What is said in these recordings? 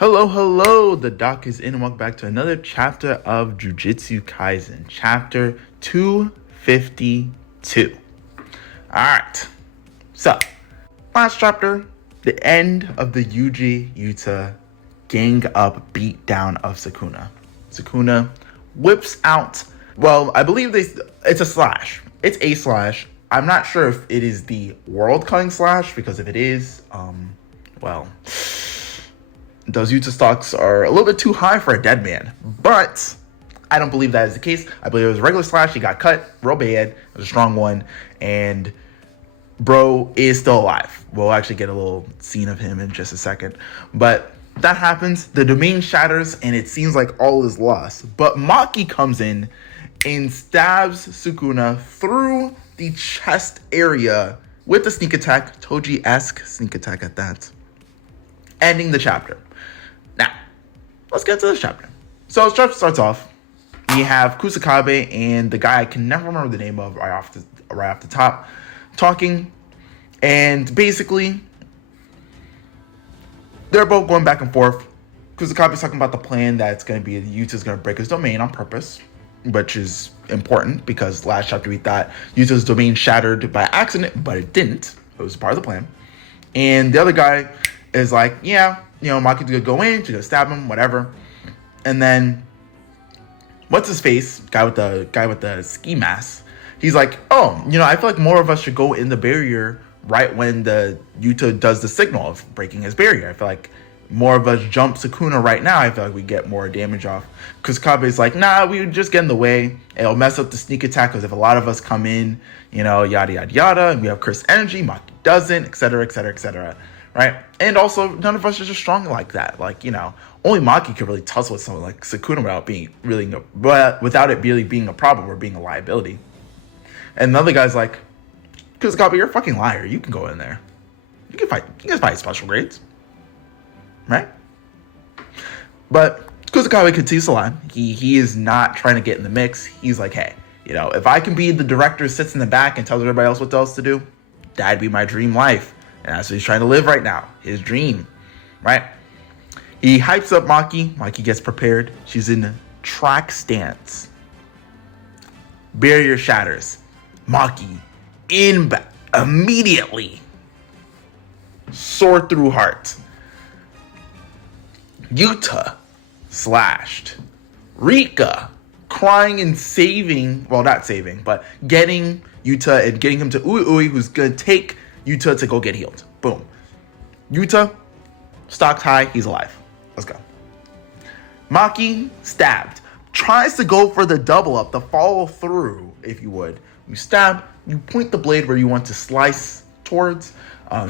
Hello, the doc is in and welcome back to another chapter of Jujutsu Kaisen, chapter 252. Alright, so, last chapter, the end of the Yuji Yuta gang up beatdown of Sukuna. Sukuna whips out, well, I believe it's a slash. It's a slash. I'm not sure if it is the world-cutting slash, because if it is, those Yuta stocks are a little bit too high for a dead man. But I don't believe that is the case. I believe it was a regular slash. He got cut real bad. It was a strong one. And bro is still alive. We'll actually get a little scene of him in just a second. But that happens. The domain shatters and it seems like all is lost. But Maki comes in and stabs Sukuna through the chest area with the sneak attack. Toji-esque sneak attack at that. Ending the chapter. Now, let's get to this chapter. So, chapter starts off. We have Kusakabe and the guy I can never remember the name of right off the top talking. And basically, they're both going back and forth. Kusakabe's talking about the plan that it's going to be Yuta's going to break his domain on purpose, which is important because last chapter we thought Yuta's domain shattered by accident, but it didn't. It was part of the plan. And the other guy is like, yeah, Maki's gonna go in, she's gonna stab him, whatever. And then, what's his face? Guy with the ski mask. He's like, oh, I feel like more of us should go in the barrier right when the Yuta does the signal of breaking his barrier. I feel like more of us jump Sukuna right now. I feel like we get more damage off. Because Kabe's like, nah, we would just get in the way. It'll mess up the sneak attack because if a lot of us come in, yada, yada, yada, and we have cursed energy, Maki doesn't, etc., etc., etc., right? And also, none of us are just strong like that. Like, only Maki could really tussle with someone like Sukuna without it really being a problem or being a liability. And the other guy's like, Kusakabe, you're a fucking liar. You can go in there. You can fight special grades. Right? But Kusakabe continues to lie. He is not trying to get in the mix. He's like, hey, if I can be the director who sits in the back and tells everybody else what else to do, that'd be my dream life. And that's what he's trying to live right now. His dream. Right? He hypes up Maki. Maki gets prepared. She's in track stance. Barrier shatters. Maki immediately. Sword through heart. Yuta slashed. Rika crying and not saving, but getting Yuta and getting him to Ui, who's going to take Yuta to go get healed. Boom. Yuta, stocked high, he's alive. Let's go. Maki, stabbed. Tries to go for the double up, the follow through, if you would. You stab, you point the blade where you want to slice towards.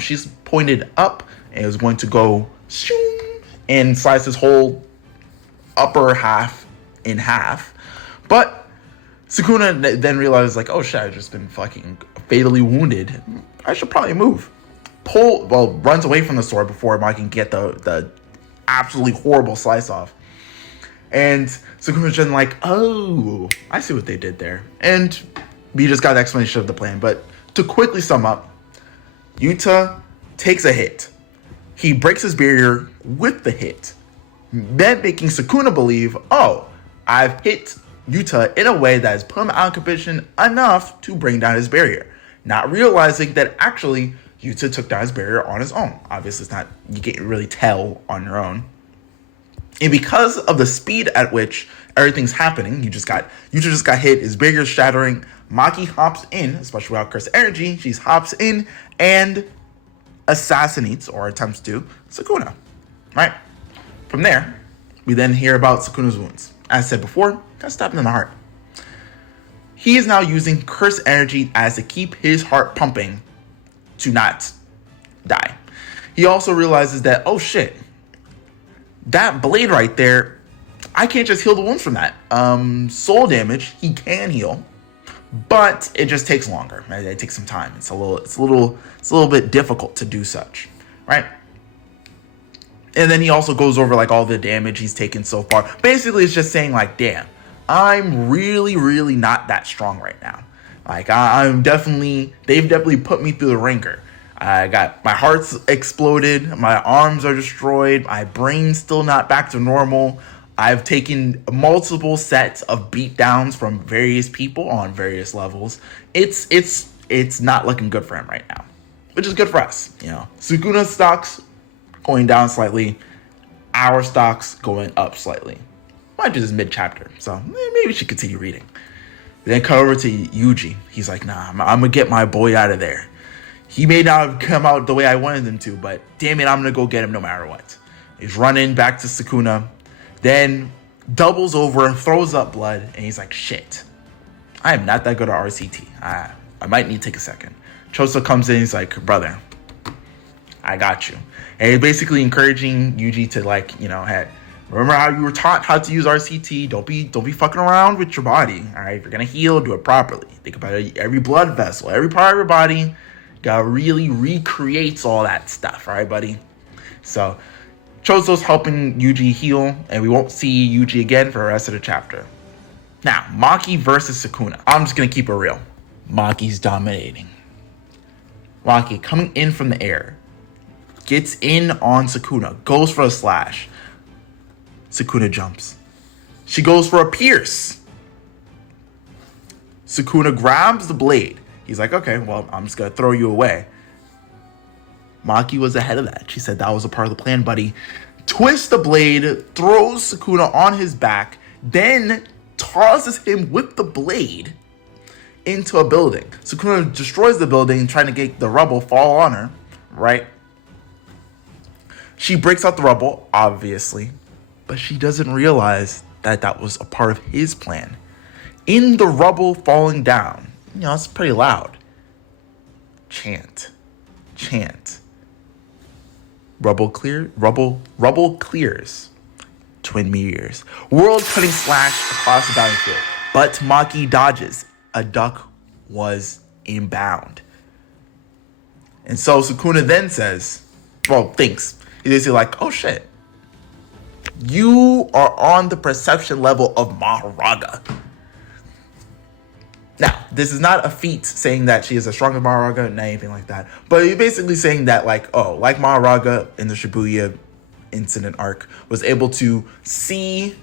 She's pointed up and is going to go and slice his whole upper half in half. But Sukuna then realizes, like, oh shit, I've just been fucking fatally wounded. I should probably move. Runs away from the sword before Maki can get the absolutely horrible slice off. And Sukuna's just like, oh, I see what they did there. And we just got an explanation of the plan. But to quickly sum up, Yuta takes a hit. He breaks his barrier with the hit, then making Sukuna believe, oh, I've hit Yuta in a way that has put him out of competition enough to bring down his barrier. Not realizing that actually Yuta took down his barrier on his own. Obviously, it's not, you can't really tell on your own. And because of the speed at which everything's happening, Yuta just got hit, his barrier's shattering. Maki hops in, especially without cursed energy. She hops in and assassinates, or attempts to, Sukuna. Right? From there, we then hear about Sukuna's wounds. As I said before, got stabbed in the heart. He is now using cursed energy as to keep his heart pumping to not die. He also realizes that, oh shit, that blade right there, I can't just heal the wounds from that. Soul damage, he can heal, but it just takes longer. It takes some time. It's a little bit difficult to do such, right? And then he also goes over like all the damage he's taken so far. Basically, it's just saying like, damn, I'm really, really not that strong right now. Like they've definitely put me through the ringer. I got my heart's exploded, my arms are destroyed, my brain's still not back to normal. I've taken multiple sets of beatdowns from various people on various levels. It's not looking good for him right now, which is good for us. Sukuna's stocks going down slightly, our stocks going up slightly. Mind you, this is mid-chapter, so maybe we should continue reading. Then cut over to Yuji. He's like, nah, I'm gonna get my boy out of there. He may not have come out the way I wanted him to, but damn it, I'm gonna go get him no matter what. He's running back to Sukuna, then doubles over and throws up blood, and he's like, shit, I am not that good at RCT. I might need to take a second. Choso comes in, he's like, brother, I got you. And he's basically encouraging Yuji to, like, hey, remember how you were taught how to use RCT? Don't be fucking around with your body. All right, if you're gonna heal, do it properly. Think about it, every blood vessel, every part of your body, gotta really recreates all that stuff. All right, buddy. So Choso's helping Yuji heal, and we won't see Yuji again for the rest of the chapter. Now, Maki versus Sukuna. I'm just gonna keep it real. Maki's dominating. Maki coming in from the air, gets in on Sukuna, goes for a slash. Sukuna jumps. She goes for a pierce. Sukuna grabs the blade. He's like, okay, well, I'm just gonna throw you away. Maki was ahead of that. She said that was a part of the plan, buddy. Twists the blade, throws Sukuna on his back, then tosses him with the blade into a building. Sukuna destroys the building, trying to get the rubble fall on her, right? She breaks out the rubble, obviously, but she doesn't realize that that was a part of his plan. In the rubble falling down, it's pretty loud. Chant. Rubble clears. Twin meteors. World-cutting slash across the battlefield. But Maki dodges. A duck was inbound. And so Sukuna then says, thinks. He's basically like, oh shit. You are on the perception level of Maharaga. Now, this is not a feat saying that she is a stronger Maharaga, not anything like that. But you're basically saying that, like Maharaga in the Shibuya incident arc was able to see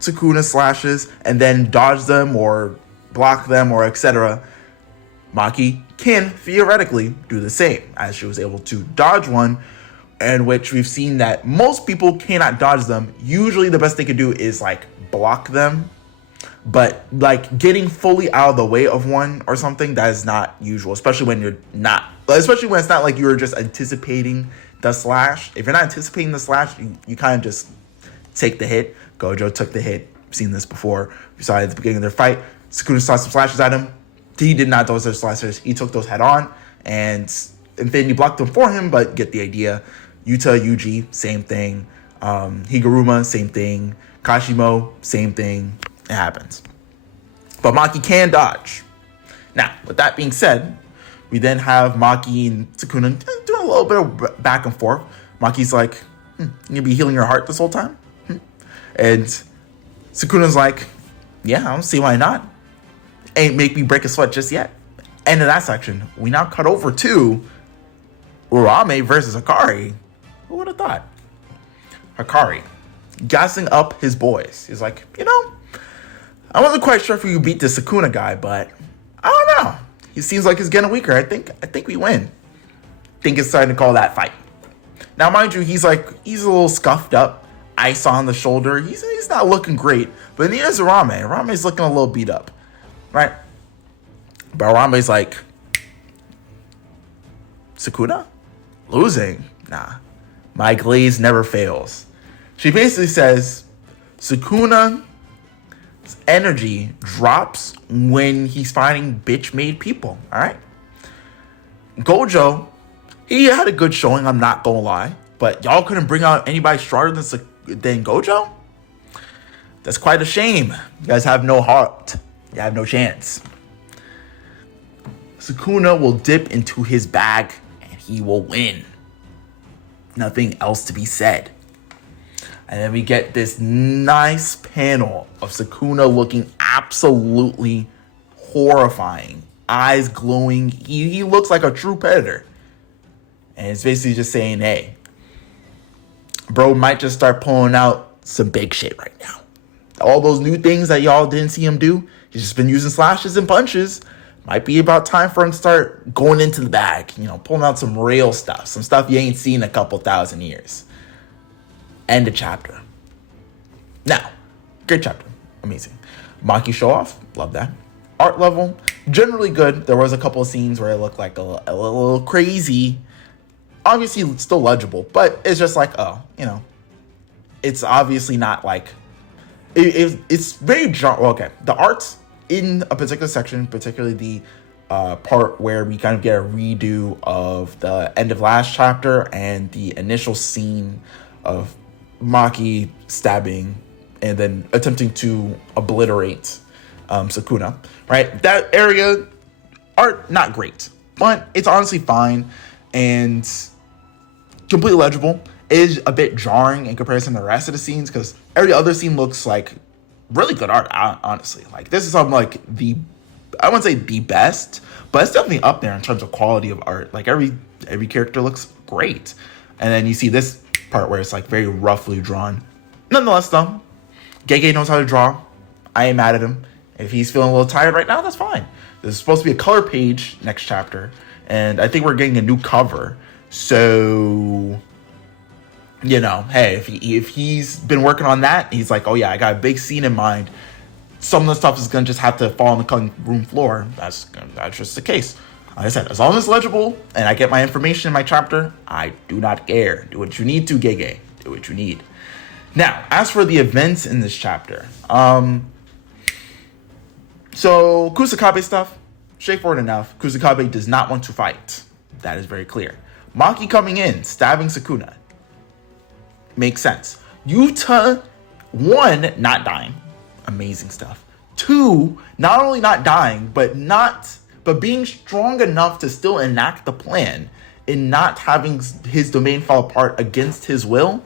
Sukuna slashes and then dodge them or block them or etc. Maki can theoretically do the same, as she was able to dodge one, in which we've seen that most people cannot dodge them. Usually the best they can do is like block them. But like getting fully out of the way of one or something, that is not usual, especially when it's not like you're just anticipating the slash. If you're not anticipating the slash, you kind of just take the hit. Gojo took the hit. We've seen this before. We saw it at the beginning of their fight. Sukuna saw some slashes at him. He did not dodge those slashes. He took those head on, and Infinity blocked them for him, but get the idea. Yuta, Yuji, same thing. Higuruma, same thing. Kashimo, same thing. It happens. But Maki can dodge. Now, with that being said, we then have Maki and Sukuna doing a little bit of back and forth. Maki's like, you gonna be healing your heart this whole time? And Sukuna's like, yeah, I don't see why not. Ain't make me break a sweat just yet. End of that section. We now cut over to Urame versus Hikari. Who would have thought? Hikari gassing up his boys. He's like, I wasn't quite sure if we could beat the Sukuna guy, but I don't know. He seems like he's getting weaker. I think we win. Think it's time to call that fight. Now, mind you, he's a little scuffed up, ice on the shoulder. He's not looking great, but neither is Urame. Urame's looking a little beat up, right? But Urame's like, Sukuna? Losing? Nah. My glaze never fails. She basically says, Sukuna's energy drops when he's fighting bitch-made people, all right? Gojo, he had a good showing, I'm not gonna lie, but y'all couldn't bring out anybody stronger than Gojo? That's quite a shame. You guys have no heart. You have no chance. Sukuna will dip into his bag and he will win. Nothing else to be said. And then we get this nice panel of Sukuna looking absolutely horrifying eyes glowing. He looks like a true predator. And it's basically just saying, hey, bro might just start pulling out some big shit right now. All those new things that y'all didn't see him do, he's just been using slashes and punches. Might be about time for him to start going into the bag, pulling out some real stuff, some stuff you ain't seen in a couple thousand years. End of chapter. Now, great chapter. Amazing. Maki show off. Love that. Art level, generally good. There was a couple of scenes where it looked like a little crazy. Obviously, it's still legible, but it's just like, it's obviously not like... It's very... Well, okay. The art's in a particular section, particularly the part where we kind of get a redo of the end of last chapter and the initial scene of Maki stabbing and then attempting to obliterate Sukuna, right? That area, art, not great, but it's honestly fine and completely legible. It is a bit jarring in comparison to the rest of the scenes because every other scene looks like really good art, honestly. Like, this is something like I wouldn't say the best, but it's definitely up there in terms of quality of art. Like, every character looks great. And then you see this part where it's like very roughly drawn. Nonetheless, though, Gege knows how to draw. I ain't mad at him. If he's feeling a little tired right now, that's fine. There's supposed to be a color page next chapter, and I think we're getting a new cover. So, hey, if he's been working on that, he's like, oh yeah, I got a big scene in mind. Some of the stuff is gonna just have to fall on the cutting room floor. That's just the case. Like I said, as long as it's legible and I get my information in my chapter, I do not care. Do what you need to, Gege. Do what you need. Now, as for the events in this chapter, so Kusakabe stuff, straightforward enough. Kusakabe does not want to fight. That is very clear. Maki coming in, stabbing Sukuna. Makes sense. Yuta, 1, not dying. Amazing stuff. 2, not only not dying, but being strong enough to still enact the plan and not having his domain fall apart against his will.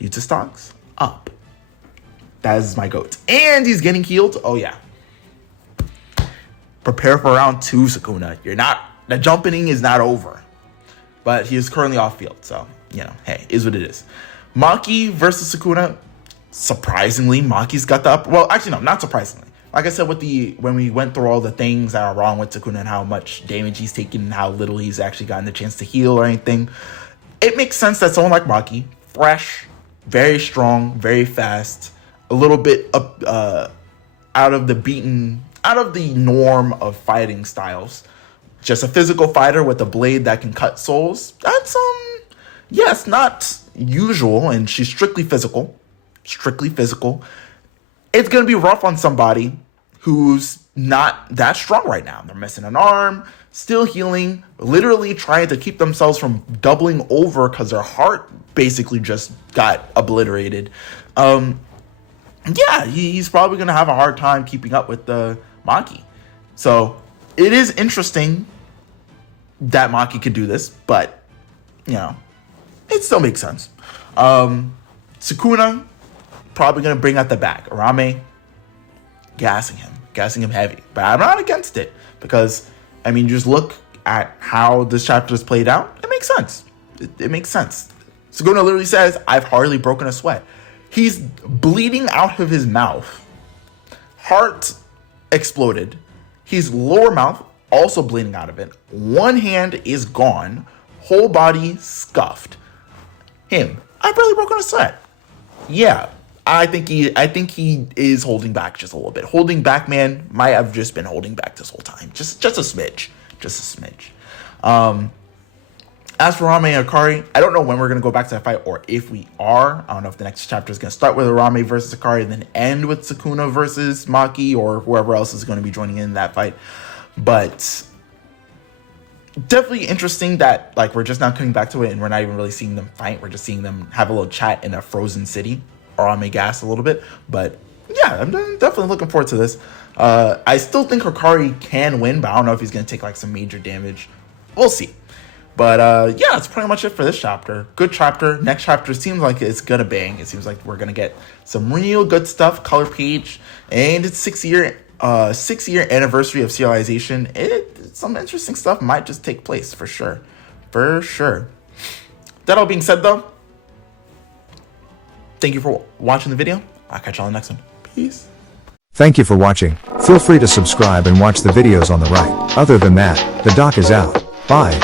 Yuta stocks up. That is my goat. And he's getting healed. Oh yeah. Prepare for round 2, Sukuna. The jumping is not over. But he is currently off field. So, hey, is what it is. Maki versus Sukuna. Surprisingly, Maki's got the upper... Well, actually, no, not surprisingly. Like I said, when we went through all the things that are wrong with Sukuna and how much damage he's taken and how little he's actually gotten the chance to heal or anything, it makes sense that someone like Maki, fresh, very strong, very fast, a little bit out of the norm of fighting styles, just a physical fighter with a blade that can cut souls. That's yes, not usual, and she's strictly physical. It's gonna be rough on somebody who's not that strong right now. They're missing an arm, still healing, literally trying to keep themselves from doubling over because their heart basically just got obliterated. Yeah, he's probably gonna have a hard time keeping up with the Maki. So it is interesting that Maki could do this, but it still makes sense. Sukuna probably gonna bring out the back. Arame gassing him heavy, but I'm not against it because just look at how this chapter is played out. It makes sense. It makes sense. Sukuna literally says, "I've hardly broken a sweat." He's bleeding out of his mouth. Heart exploded. His lower mouth also bleeding out of it. One hand is gone. Whole body scuffed. Him, I've barely broken a sweat. Yeah, I think he is holding back just a little bit. Holding back, man, might have just been holding back this whole time. Just a smidge. As for Arame and Akari, I don't know when we're going to go back to that fight or if we are. I don't know if the next chapter is going to start with Arame versus Akari and then end with Sukuna versus Maki or whoever else is going to be joining in that fight. But definitely interesting that we're just now coming back to it and we're not even really seeing them fight. We're just seeing them have a little chat in a frozen city. Arame gas a little bit. But yeah, I'm definitely looking forward to this. I still think Akari can win, but I don't know if he's going to take some major damage. We'll see. But yeah, that's pretty much it for this chapter. Good chapter. Next chapter seems like it's gonna bang. It seems like we're gonna get some real good stuff. Color page, and it's 6 year 6-year anniversary of serialization, some interesting stuff might just take place for sure. For sure. That all being said, though, thank you for watching the video. I'll catch y'all on the next one. Peace. Thank you for watching. Feel free to subscribe and watch the videos on the right. Other than that, the doc is out. Bye.